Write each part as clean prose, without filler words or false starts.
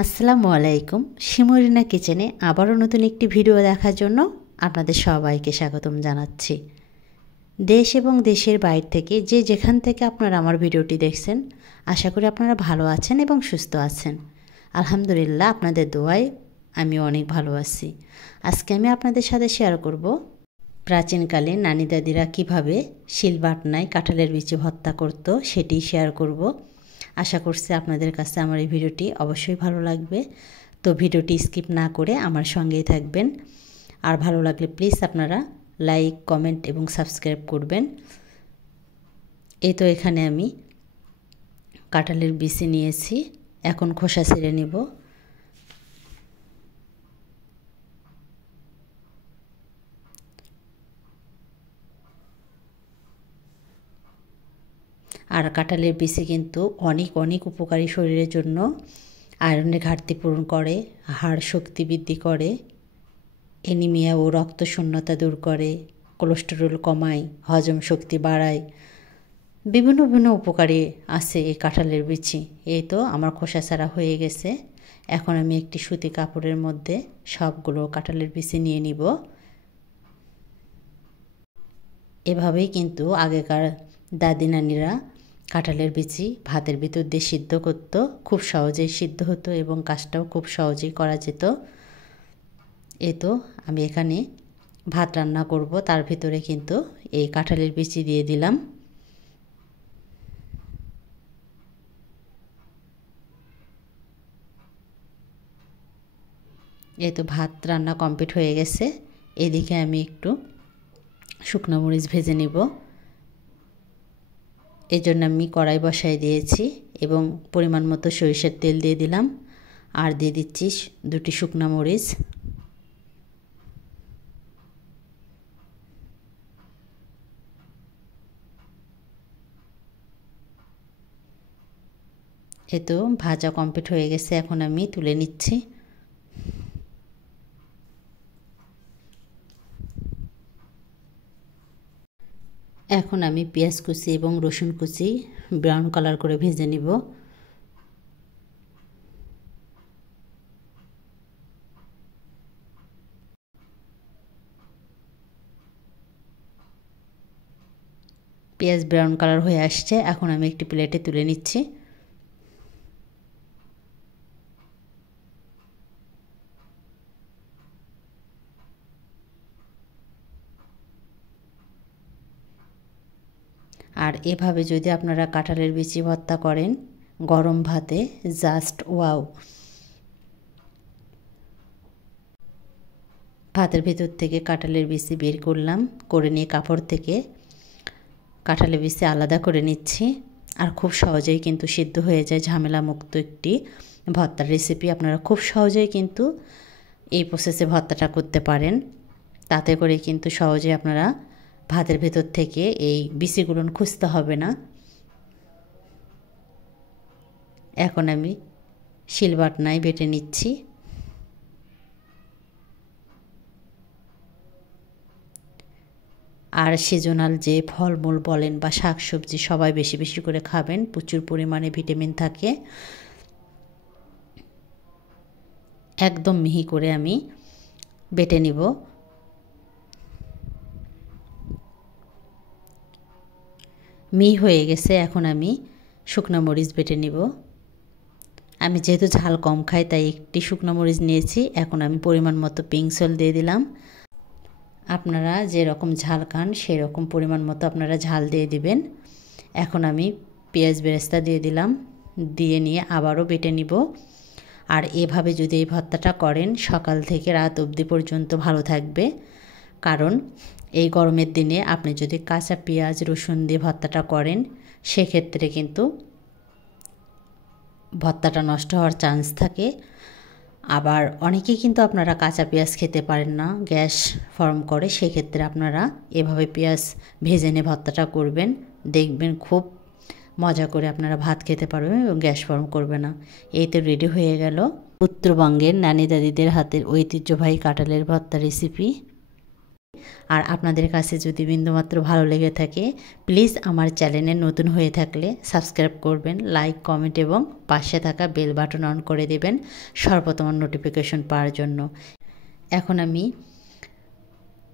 আসসালামু আলাইকুম। শিমুরিনা কিচেনে আবারও নতুন একটি ভিডিও দেখার জন্য আপনাদের সবাইকে স্বাগতম জানাচ্ছি। দেশ এবং দেশের বাইরে থেকে যে যেখান থেকে আপনারা আমার ভিডিওটি দেখছেন, আশা করি আপনারা ভালো আছেন এবং সুস্থ আছেন। আলহামদুলিল্লাহ, আপনাদের দোয়ায় আমি অনেক ভালো আছি। আজকে আমি আপনাদের সাথে শেয়ার করব প্রাচীনকালে নানি দাদিরা কীভাবে শিলবাটনায় কাঁঠালের বিচি ভর্তা করত, সেটি শেয়ার করব। আশা করছি আপনাদের কাছে আমার এই ভিডিওটি অবশ্যই ভালো লাগবে। তো ভিডিওটি স্কিপ না করে আমার সঙ্গেই থাকবেন। আর ভালো লাগলে প্লিজ আপনারা লাইক, কমেন্ট এবং সাবস্ক্রাইব করবেন। এই তো এখানে আমি কাঁঠালের বিচি নিয়েছি, এখন খোসা ছেড়ে নিব। আর কাঁঠালের বিচি কিন্তু অনেক উপকারী, শরীরের জন্য আয়রনের ঘাটতি পূরণ করে, হাড় শক্তি বৃদ্ধি করে, অ্যানিমিয়া ও রক্তশূন্যতা দূর করে, কোলেস্টেরল কমায়, হজম শক্তি বাড়ায়, বিভিন্ন উপকারী আছে এই কাঁঠালের বিচি। এই তো আমার খোসা ছাড়া হয়ে গেছে। এখন আমি একটি সুতি কাপড়ের মধ্যে সবগুলো কাঁঠালের বিচি নিয়ে নিব। এভাবেই কিন্তু আগেকার দাদি নানিরা কাঁঠালের বিচি ভাতের ভিতর দিয়ে সিদ্ধ করতো, খুব সহজেই সিদ্ধ হতো এবং কাজটাও খুব সহজেই করা যেত। এই তো আমি এখানে ভাত রান্না করব, তার ভিতরে কিন্তু এই কাঁঠালের বিচি দিয়ে দিলাম। এই তো ভাত রান্না কমপ্লিট হয়ে গেছে। এদিকে আমি একটু শুকনো মরিচ ভেজে নিব। এই জন্য আমি কড়াই বসাই দিয়েছি এবং পরিমাণ মতো সরিষার তেল দিয়ে দিলাম, আর দিয়ে দিচ্ছি 2টি শুকনো মরিচ। এই তো ভাজা কমপ্লিট হয়ে গেছে, এখন আমি তুলে নিচ্ছি। এখন আমি পেঁয়াজ কুচি এবং রসুন কুচি ব্রাউন কালার করে ভেজে নিব। পেঁয়াজ ব্রাউন কালার হয়ে আসছে, এখন আমি একটি প্লেটে তুলে নিচ্ছি। আর এভাবে যদি আপনারা কাঁঠালের বিচি ভর্তা করেন গরম ভাতে, জাস্ট ওয়াও। ভাতের ভেতর থেকে কাঁঠালের বিচি বের করলাম, করে নিয়ে কাপড় থেকে কাঁঠালের বিচি আলাদা করে নিচ্ছি। আর খুব সহজেই কিন্তু সিদ্ধ হয়ে যায়, ঝামেলা মুক্ত একটি ভর্তার রেসিপি। আপনারা খুব সহজেই কিন্তু এই প্রসেসে ভর্তাটা করতে পারেন, তাতে করে কিন্তু সহজে আপনারা ভাতের ভেতর থেকে এই বিচিগুলো খুঁজতে হবে না। এখন আমি শিলবাটনায় বেটে নিচ্ছি। আর সিজনাল যে ফলমূল বলেন বা শাকসবজি সবাই বেশি করে খাবেন, প্রচুর পরিমাণে ভিটামিন থাকে। একদম মিহি করে আমি বেটে নিব। মিহি হয়ে গেছে, এখন আমি শুকনো মরিচ বেটে নিব। আমি যেহেতু ঝাল কম খাই তাই একটি শুকনো মরিচ নিয়েছি। এখন আমি পরিমাণ মতো পিঙ্ক সল্ট দিয়ে দিলাম। আপনারা যেরকম ঝাল খান সেরকম পরিমাণ মতো আপনারা ঝাল দিয়ে দিবেন। এখন আমি পেঁয়াজ বেরেস্তা দিয়ে দিলাম, দিয়ে নিয়ে আবারও বেটে নিব। আর এভাবে যদি এই ভর্তাটা করেন সকাল থেকে রাত অবধি পর্যন্ত ভালো থাকবে। কারণ এই গরমের দিনে আপনি যদি কাঁচা পেঁয়াজ রসুন দিয়ে ভর্তাটা করেন, সেক্ষেত্রে কিন্তু ভর্তাটা নষ্ট হওয়ার চান্স থাকে। আবার অনেকেই কিন্তু আপনারা কাঁচা পেঁয়াজ খেতে পারেন না, গ্যাস ফর্ম করে, সেক্ষেত্রে আপনারা এভাবে পেঁয়াজ ভেজে নিয়ে ভর্তাটা করবেন, দেখবেন খুব মজা করে আপনারা ভাত খেতে পারবেন এবং গ্যাস ফর্ম করবে না। এই তো রেডি হয়ে গেল উত্তরবঙ্গের নানি দাদিদের হাতের ঐতিহ্যবাহী কাঁঠালের ভর্তা রেসিপি। আর আপনাদের কাছে যদি বিন্দুমাত্র ভালো লেগে থাকে প্লিজ আমার চ্যানেলে নতুন হয়ে থাকলে সাবস্ক্রাইব করবেন, লাইক, কমেন্ট এবং পাশে থাকা বেল বাটন অন করে দেবেন সর্বপ্রথম নোটিফিকেশন পাওয়ার জন্য। এখন আমি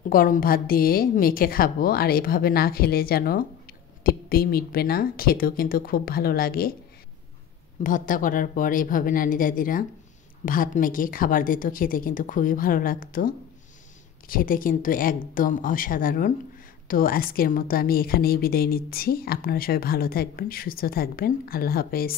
গরম ভাত দিয়ে মেখে খাবো, আর এভাবে না খেলে যেন তৃপ্তিই মিটবে না, খেতেও কিন্তু খুব ভালো লাগে। ভর্তা করার পর এভাবে নানি দাদিরা ভাত মেখে খাবার দিত, খেতে কিন্তু খুবই ভালো লাগতো, খেতে কিন্তু একদম অসাধারণ। তো আজকের মতো আমি এখানেই বিদায় নিচ্ছি। আপনারা সবাই ভালো থাকবেন, সুস্থ থাকবেন। আল্লাহ হাফেজ।